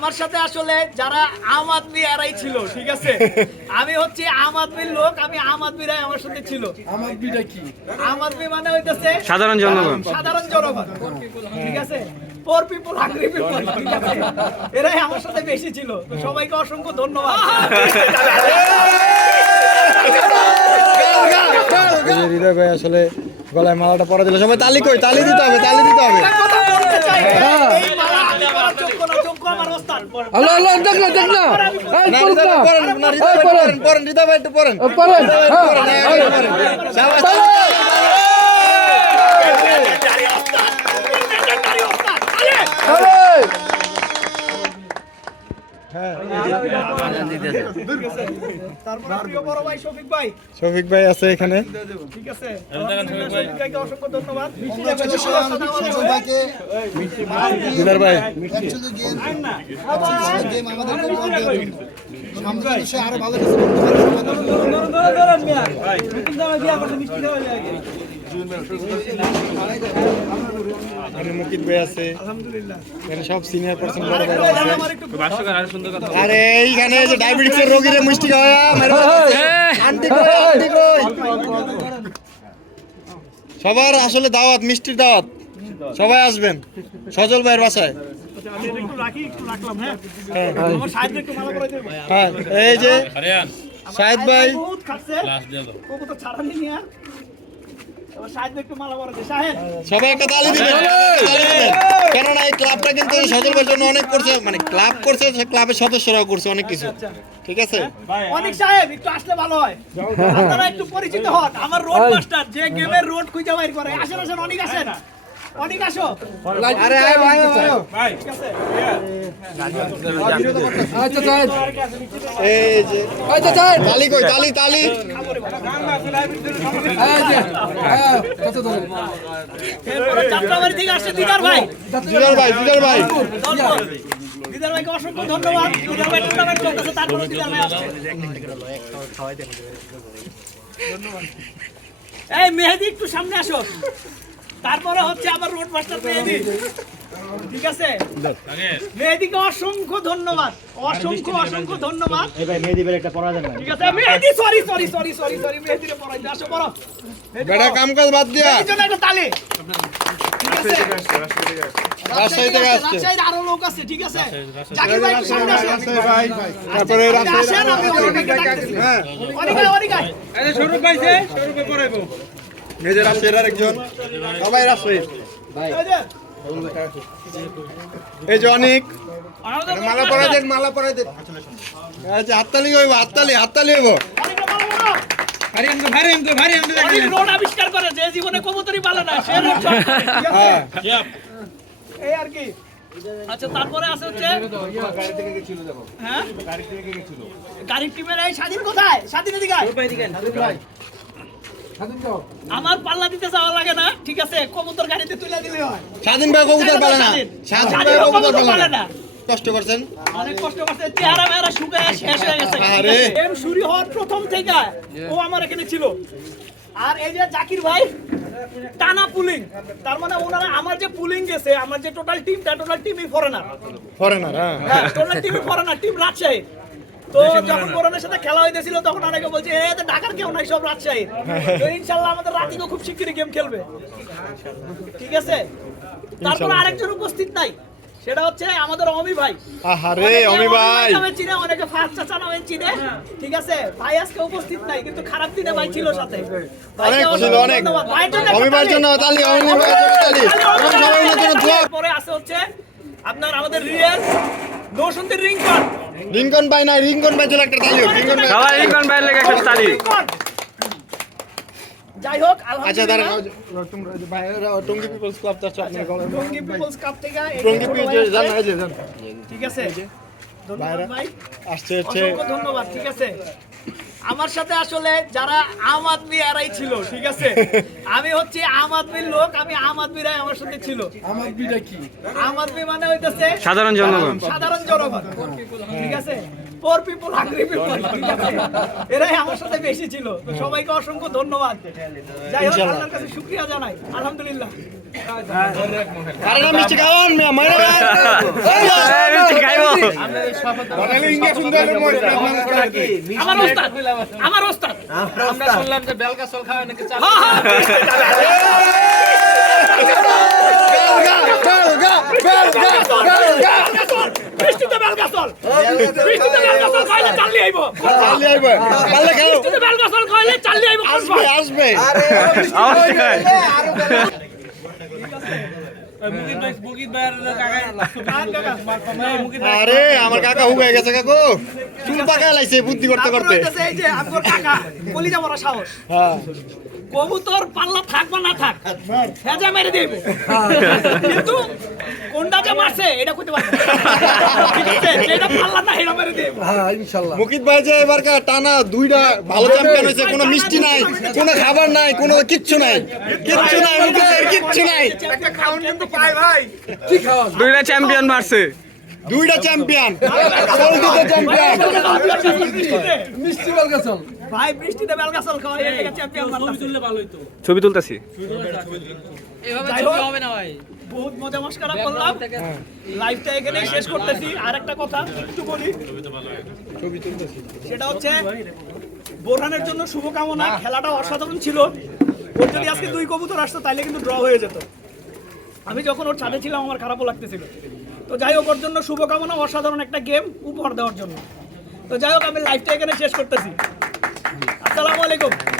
আমার সাথে আসলে যারা আম আদমি এরাই ছিল, ঠিক আছে। আমি হচ্ছে আম আদমির লোক, আমি আম আদমিরাই আমার সাথে ছিল। আম আদমিটা কি? আম আদমি মানে হইতেছে সাধারণ জনগণ, সাধারণ জনগণ, ঠিক আছে। পোর পিপল, হাংরি পিপল, ঠিক আছে, এরাই আমার সাথে বেশি ছিল। তো সবাইকে অসংখ্য ধন্যবাদ। হৃদয় ভাই আসলে গলায় মালাটা পরা দিল, সবাই তালি কই, তালি দিতে হবে, তালি দিতে হবে। একটা কথা বলতে চাই, এই মালা আমি পরার যোগ্য না, যোগ্য আমার ওস্তাদ। আল্লাহ আল্লাহ, দেখ না দেখ না, এই পরেন না, হৃদয় ভাই পরেন, পরেন হৃদয় ভাই একটু পরেন, পরেন শাবাশ। তারপরে প্রিয় বড় ভাই শফিক ভাই, শফিক ভাই আছে এখানে, ঠিক আছে। শফিক ভাইকে অসংখ্য ধন্যবাদ। দিদার ভাই মুকিত ভাই আছে, এখানে সব সিনিয়র পার্সন বড় ভাই আছে। আরে এইখানে যে ডায়াবেটিসের রোগীরে মিষ্টি খাওয়া আন্টি কই, আন্টি কই। সবার আসলে দাওয়াত, মিষ্টির দাওয়াত, সবাই আসবেন সজল ভাইয়ের বাসায়। আমি একটু রাখি, একটু রাখলাম। হ্যাঁ, আমার সাহায্য একটু মালা করে দেব। হ্যাঁ এই যে শাহিদ ভাই, বহুত খাচ্ছে কবুতর ছাড়ানি নিয়া, আমার সাহায্য একটু মালা করে দে। শাহেদ সবাই একটা তালি দিবেন, কেননা এই ক্লাবটা কিন্তু সজল ভাইয়ের জন্য অনেক করছে, মানে ক্লাব করছে, ক্লাবের সদস্যরাও করছে অনেক কিছু, ঠিক আছে। অনেক সাহেব একটু আসলে ভালো হয়, আপনারা একটু পরিচিত হন। আমার রোড মাস্টার যে গেমের রোড খুঁজে বাইর করে, আসেন আসেন, অনেক আসেন, অনেক আসো। আরে আয় ভাই ভাই, ঠিক আছে। আচ্ছা স্যার এই যে আচ্ছা স্যার তালি কই, তালি তালি, এই যে কত ধরে এরপরে যাত্রাবাড়ি থেকে আসছে দিদার ভাই, দিদার ভাই, দিদার ভাই দিদার ভাইকে অসংখ্য ধন্যবাদ। দিদার ভাই টুর্নামেন্ট করতেছে, তারপরে দিদার ভাই আসছে। এই মেহেদি একটু সামনে আসো। তারপরে হচ্ছে আবার রোড মাস্টার মেহেদি, ঠিক আছে। মেহেদিকে অসংখ্য ধন্যবাদ, অসংখ্য অসংখ্য ধন্যবাদ। এই ভাই মেহেদি বের একটা পড়া দেন ভাই। ঠিক আছে Mehedi, sorry sorry sorry sorry sorry, মেহেদিরে পড়াই আসো, বড় বেটা কাম কাজ বাদ দিয়া মেহেদির জন্য একটা তালি। ঠিক আছে, রাজশাহী থেকে আসছে, রাজশাহীর আরো লোক আছে, ঠিক আছে। জাকির ভাই একটু সামনে আসেন। ভাই তারপরে আসেন, আমি অনেককে ডাকতেছি। হ্যাঁ অনেকাই অনেকাই এই স্বরূপ ভাই, যে স্বরূপে পড়াইবো মেজর রাজশাহীর আরেকজন, সবাই রাজশাহী এই যে এই যে অনেক আমাদের মালা পরাই দেন, মালা পরাই দেন, এই যে হাততালি হইব, হাততালি হাততালি হইব। অনেক রোড আবিষ্কার করে, যে জীবনে কবুতরই পালে না সে রোড শট করে, ঠিক আছে? হ্যাঁ এই আর কি। আচ্ছা তারপরে আছে হচ্ছে হ্যাঁ গাড়ির টিমের এই স্বাধীন কোথায়? স্বাধীন এদিকে আয়। আমার পাল্লা দিতে যাওয়া লাগে না, ঠিক আছে, কবুতর গাড়িতে তুলে দিলে হয়। স্বাধীন ভাই কবুতর পালে না, স্বাধীন ভাই কবুতর পালে না, কষ্ট করছেন, অনেক কষ্ট করছে, চেহারা মেহারা শুকায় শেষ হয়ে গেছে। আরে। গেম শুরু হওয়ার প্রথম থেকে ও আমার এখানে ছিল। আর এই যে জাকির ভাই টানা পুলিং, তার মানে ওনারা আমার যে পুলিং গেছে, আমার যে টোটাল টিমই ফরেনার, ফরেনার। হ্যাঁ টোটাল টিমই ফরেনার, টিম রাজশাহী। তো যখন করোনার সাথে খেলা হইতেছিল তখন অনেকে বলছে এ তো ঢাকার কেউ নাই, সব রাজশাহীর। তো ইনশাআল্লাহ আমাদের রাতিকেও খুব শিগগিরই গেম খেলবে, ঠিক আছে। তারপর আরেকজন উপস্থিত নাই, সেটা হচ্ছে আমাদের অমি ভাই। আহারে অনেকে অমি ভাই, নামে চিনে, অনেকে ফার্স্ট চাচা নামে চিনে, ঠিক আছে। ভাই আজকে উপস্থিত নাই, কিন্তু খারাপ দিনে ভাই ছিল সাথে। অনেক ছিল, অনেক। অমি ভাইয়ের জন্য তালি, অমি ভাইয়ের জন্য তালি, এবং সবাই ওনার জন্য দোয়া। পরে আছে হচ্ছে আপনার আমাদের রিয়েল দোষন্তির রিংকন। লিংকন ভাই নাই, লিংকন ভাই জন্য একটা তালি হোক, লিংকন ভাই। সবাই লিঙ্কন ভাইয়ের লেগে একটা তালি। রিংকন। যাই হোক আচ্ছা দাঁড়া, আলহামদুলিল্লাহ তোমরা ভাইরা টঙ্গী পিপলস ক্লাব তো আছে আপনার গলায়, টঙ্গী পিপলস কাপ থেকে এই টঙ্গী ছোট ভাই পিপলস আসছে। জান এই যে জান ঠিক আছে, ধন্যবাদ ভাইরা ভাই, আসছে হচ্ছে। অসংখ্য ধন্যবাদ, ঠিক আছে। আমার সাথে আসলে যারা আম আদমি এরাই ছিল, ঠিক আছে। আমি হচ্ছে আম আদমির লোক, আমি আম আদমিরাই আমার সাথে ছিল। আম আদমিটা কি? আম আদমি মানে হইতেছে সাধারণ জনগণ, সাধারণ জনগণ, ঠিক আছে। পোর পিপল, হাংরি পিপল, ঠিক আছে, এরাই আমার সাথে বেশি ছিল। তো সবাইকে অসংখ্য ধন্যবাদ। যাই হোক আল্লাহর কাছে শুকরিয়া জানাই, আলহামদুলিল্লাহ। আরে না মিষ্টি খাওয়ান, মাইরা মিষ্টি খাইবো। আমার ওস্তাদ আমরা শুনলাম যে বেলগাছল খাওয়া নাকি চালু। বৃষ্টিতে বেলগাছল খাইলে চাল্লি আইব, বৃষ্টিতে বেলগাছল খাইলে চাল্লি আইব। আসবে আরে আমার কাকা হুক হয়ে গেছে কাকু চুল পাকায় লাইছে বুদ্ধি করতে করতে এই যে আমার কাকা কলিজা বড় সাহস, হ্যাঁ কবুতর পাল্লা থাক বা না থাক হেজা মেরে দেব, কিন্তু কোনটা যে মারছে এটা কইতে পারবো না। ঠিক আছে, যেটা পাল্লা না হেজা মেরে দেব। মুকিত ভাই যে এবার টানা দুইটা ভালো চ্যাম্পিয়ন হয়েছে, কোনো মিষ্টি নাই, কোনো খাবার নাই, কোনো কিচ্ছু নাই, কিচ্ছু নাই মুকিত ভাই, কিচ্ছু নাই। দুইটা চ্যাম্পিয়ন মারছে। দুইটা চ্যাম্পিয়ন, গোল্ডিতে চ্যাম্পিয়ন। ভাই বৃষ্টিতে বেলগাছল খাওয়াই এর থেকে চ্যাম্পিয়ন মারতাছে। ছবি তুলতেছি। যাই হোক, বহুত মজা মস্করা করলাম, লাইভটা এখানেই শেষ করতেছি। আর একটা কথা একটু বলি, সেটা হচ্ছে বোরহানের জন্য শুভকামনা। খেলাটা অসাধারণ ছিল, ওর যদি আজকে 2 কবুতর আসতো তাহলে কিন্তু ড্র হয়ে যেত। আমি যখন ওর ছাদে ছিলাম আমার খারাপও লাগতেছিল। তো যাই হোক, ওর জন্য শুভকামনা, অসাধারণ একটা গেম উপহার দেওয়ার জন্য। তো যাই হোক, আমি লাইভটা এখানে শেষ করতেছি। আসসালামু আলাইকুম।